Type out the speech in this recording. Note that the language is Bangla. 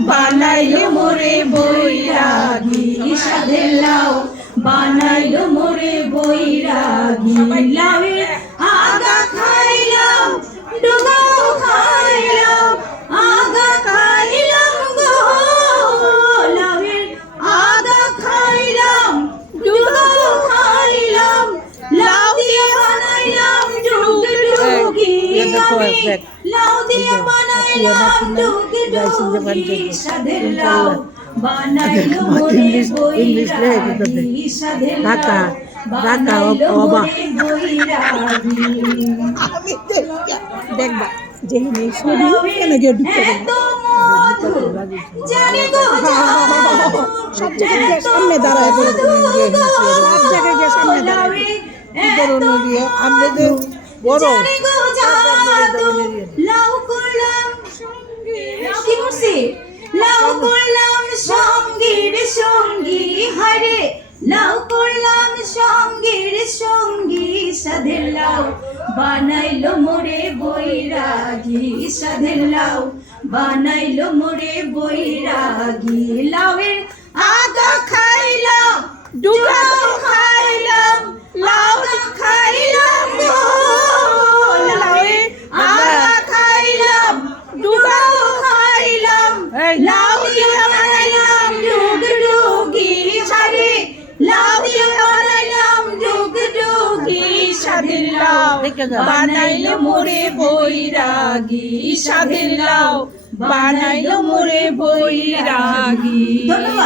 বানাইলো মোরে বৈরাগী সাধের লাউ বানাইলো মোরে বৈরাগী লাউয়ের আগা খাইলাম ডুগাও খাইলাম আগা খাইলাম গো লাউয়ের আগা খাইলাম ডুগাও খাইলাম লাউ দিয়ে বানাইলাম ডুগডুগি আমি লাউ দিয়ে বানাইলাম ডুগডুগি সাধের লাউ বানাইলো মোরে বৈরাগী সাধের লাউ বানাইলো মোরে বৈরাগী দেখবা যে শুনি কেন গিয়ে ঢুকতে সব জায়গায় গিয়ে সামনে দাঁড়ায় সব জায়গায় গিয়ে সামনে দাঁড়ায় গিয়ে আমাদের বড় লাউ করলাম কি করছি লাউ করলাম সঙ্গীর সঙ্গী হারে লাউ করলাম সঙ্গীর সঙ্গী সাধের লাউ বানাইলো মোরে বৈরাগী সাধের লাউ বানাইলো মোরে বৈরাগী লাউয়ের আগা খাইলাম ডুগাও খাইলাম লাউ খাইলাম গো লাউয়ের আগা খাইলাম ডুগাও খাইলাম লাউ দিয়ে বানাইলাম ডুগডুগি হারে লাউ দিয়ে বানাইলাম ডুগডুগি সাধের লাউ বানাইলো মোরে বৈরাগী সাধের লাউ বানাইলো মোরে বৈরাগী। ধন্যবাদ।